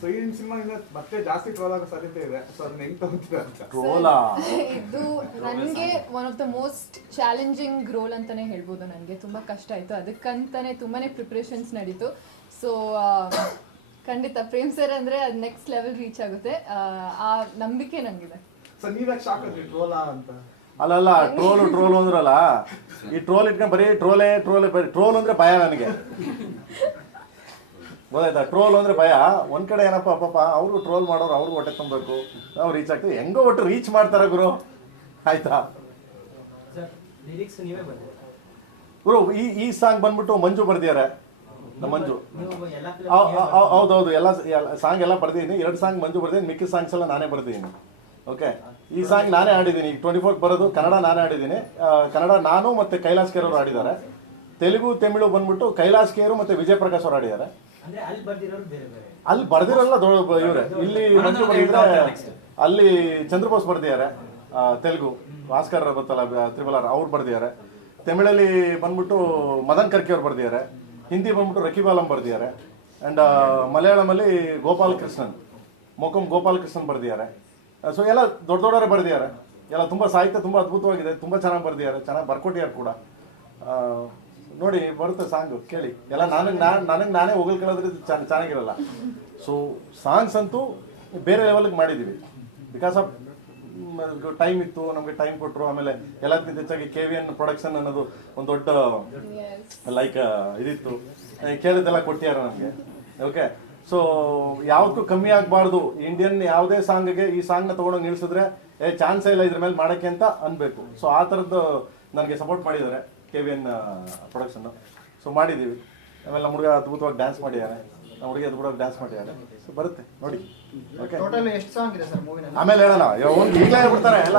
So ಈ ಸಿನಿಮಾದಿಂದ ಮತ್ತೆ ಜಾಸ್ತಿ ಟ್ರೋಲ್ ಆಗೋ ಸಾಧ್ಯತೆ ಇದೆ. ಸೊ ಅದನ್ನ ಹೆಂಗ್ ತಗೋತೀರಾ ಅಂತ. ಟ್ರೋಲಾ ಇದು ನನಗೆ one of the most challenging role ಅಂತಾನೆ ಹೇಳ್ಬೋದು. ನನಗೆ ತುಂಬ ಕಷ್ಟ ಆಯಿತು, ಅದಕ್ಕಂತಾನೆ ತುಂಬಾ ಪ್ರಿಪ್ರೇಷನ್ಸ್ ನಡೀತು. ಸೊ ಖಂಡಿತ ಪ್ರೇಮ್ ಸರ್ ಅಂದರೆ ಅದು ನೆಕ್ಸ್ಟ್ ಲೆವೆಲ್ ರೀಚ್ ಆಗುತ್ತೆ, ಆ ನಂಬಿಕೆ ನನಗಿದೆ. ಸೊ ನೀವ್ಯಾಕೆ ಶಾಕ್ ಆದ್ರಿ ಟ್ರೋಲಾ ಅಂತ? ಅಲ್ಲಲ್ಲ, ಟ್ರೋಲು ಅಂದ್ರಲ್ಲ, ಈ ಟ್ರೋಲ್ ಇಟ್ಕೊಂಡು ಬರೀ ಟ್ರೋಲ್ ಅಂದ್ರೆ ಭಯ ನನಗೆ. ಗೊತ್ತಾಯ್ತಾ? ಟ್ರೋಲ್ ಅಂದ್ರೆ ಭಯ. ಒಂದ್ ಕಡೆ ಏನಪ್ಪ ಪಾಪ ಅವರು ಟ್ರೋಲ್ ಮಾಡೋರು, ಅವ್ರಿಗೆ ಹೊಟ್ಟೆ ತುಂಬಬೇಕು, ನಾವು ರೀಚ್ ಆಗ್ತೀವಿ, ಹೆಂಗೋ ಒಟ್ಟು ರೀಚ್ ಮಾಡ್ತಾರ ಗುರು. ಆಯ್ತಾ ಗುರು? ಈ ಸಾಂಗ್ ಬಂದ್ಬಿಟ್ಟು ಮಂಜು ಬರ್ದಿದ್ದಾರೆ, ನಮ್ಮ ಮಂಜು. ಹೌದೌದು, ಎಲ್ಲ ಸಾಂಗ್ ಎಲ್ಲ ಬರ್ದಿದ್ದೀನಿ. 2 ಸಾಂಗ್ ಮಂಜು ಬರ್ದಿದ್ದೀನಿ, ಮಿಕ್ಕಿದ ಸಾಂಗ್ಸ್ ಎಲ್ಲ ನಾನೇ ಬರ್ದಿದ್ದೀನಿ. ಓಕೆ, ಈ ಸಾಂಗ್ ನಾನೇ ಆಡಿದ್ದೀನಿ. 24 ಬರೋದು ಕನ್ನಡ ನಾನೇ ಆಡಿದ್ದೀನಿ. ಕನ್ನಡ ನಾನು ಮತ್ತೆ ಕೈಲಾಸ್ ಕೇರ್ ಅವರು ಆಡಿದ್ದಾರೆ. ತೆಲುಗು ತಮಿಳು ಬಂದ್ಬಿಟ್ಟು ಕೈಲಾಸ್ ಕೇರು ಮತ್ತೆ ವಿಜಯ್ ಪ್ರಕಾಶ್ ಅವರು ಆಡಿದ್ದಾರೆ. ಅಲ್ಲಿ ಬರ್ದಿರಲ್ಲ ಇವರೇ. ಇಲ್ಲಿ ಮಂಜು ಬರ್ದಿದ್ರೆ, ಅಲ್ಲಿ ಚಂದ್ರಬೋಸ್ ಬರ್ದಿದ್ದಾರೆ ತೆಲುಗು, ಭಾಸ್ಕರ್ ಗೊತ್ತಲ್ಲ ತ್ರಿಬಲ್ ಅವ್ರು ಬರ್ದಿದ್ದಾರೆ. ತಮಿಳಲ್ಲಿ ಬಂದ್ಬಿಟ್ಟು ಮದನ್ ಕರ್ಕಿ ಅವ್ರು ಬರ್ದಿದ್ದಾರೆ. ಹಿಂದಿ ಬಂದ್ಬಿಟ್ಟು ರಕಿಬಾಲಂ ಬರ್ದಿದ್ದಾರೆ. ಆ್ಯಂಡ್ ಮಲಯಾಳಮಲ್ಲಿ ಗೋಪಾಲ್ ಕೃಷ್ಣನ್, ಮೊಕಂ ಗೋಪಾಲ್ ಕೃಷ್ಣನ್ ಬರ್ದಿದ್ದಾರೆ. ಸೊ ಎಲ್ಲ ದೊಡ್ಡವರೇ ಬರ್ದಿದ್ದಾರೆ. ಎಲ್ಲ ತುಂಬ ಸಾಹಿತ್ಯ ತುಂಬ ಅದ್ಭುತವಾಗಿದೆ, ತುಂಬ ಚೆನ್ನಾಗಿ ಬರ್ದಿದ್ದಾರೆ, ಚೆನ್ನಾಗಿ ಬರ್ಕೊಟ್ಟಿದ್ದಾರೆ ಕೂಡ. ನೋಡಿ ಬರುತ್ತೆ ಸಾಂಗು, ಕೇಳಿ. ಎಲ್ಲ ನನಗೆ ನಾನೇ ಹೊಗಳ್ಕೊಳ್ಳೋದ್ರಿಂದ ಚೆನ್ನಾಗಿರಲ್ಲ. ಸೊ ಸಾಂಗ್ಸ್ ಅಂತೂ ಬೇರೆ ಲೆವೆಲ್ಗೆ ಮಾಡಿದ್ದೀವಿ. ಬಿಕಾಸ್ ಆಫ್ ಟೈಮ್ ಇತ್ತು, ನಮಗೆ ಟೈಮ್ ಕೊಟ್ಟರು. ಆಮೇಲೆ ಎಲ್ಲದಕ್ಕಿಂತ ಹೆಚ್ಚಾಗಿ KVN ಪ್ರೊಡಕ್ಷನ್ ಅನ್ನೋದು ಒಂದು ದೊಡ್ಡ ಲೈಕ್ ಇದಿತ್ತು, ಕೇಳಿದ್ದೆಲ್ಲ ಕೊಟ್ಟಿದ್ದಾರೆ ನಮಗೆ. ಓಕೆ, ಸೊ ಯಾವತ್ತೂ ಕಮ್ಮಿ ಆಗಬಾರ್ದು. ಇಂಡಿಯನ್ ಯಾವುದೇ ಸಾಂಗ್ಗೆ ಈ ಸಾಂಗ್ನ ತೊಗೊಂಡೋಗಿ ನಿಲ್ಸಿದ್ರೆ ಚಾನ್ಸೇ ಇಲ್ಲ ಇದ್ರ ಮೇಲೆ ಮಾಡೋಕ್ಕೆ ಅಂತ ಅನ್ಬೇಕು. ಸೊ ಆ ಥರದ್ದು ನನಗೆ ಸಪೋರ್ಟ್ ಮಾಡಿದ್ದಾರೆ KVN ಪ್ರೊಡಕ್ಷನ್ನು. ಸೊ ಮಾಡಿದ್ದೀವಿ. ಆಮೇಲೆ ನಮ್ಮ ಹುಡುಗ ಅದ್ಭುತವಾಗಿ ಡ್ಯಾನ್ಸ್ ಮಾಡಿದ್ದಾರೆ, ನಮ್ಮ ಹುಡುಗಿ ಅದ್ಭುತವಾಗಿ ಡ್ಯಾನ್ಸ್ ಮಾಡಿದ್ದಾರೆ. ಸೊ ಬರುತ್ತೆ ನೋಡಿ. ಓಕೆ, ಟೋಟಲ್ ಎಷ್ಟು ಸಾಂಗ್ ಇದೆ ಸರ್ ಮೂವಿನಲ್ಲಿ? ಆಮೇಲೆ ಹೇಳೋಣ, ಈಗಲೇ ಹೇಳ್ಬಿಡ್ತಾರೆ ಎಲ್ಲ.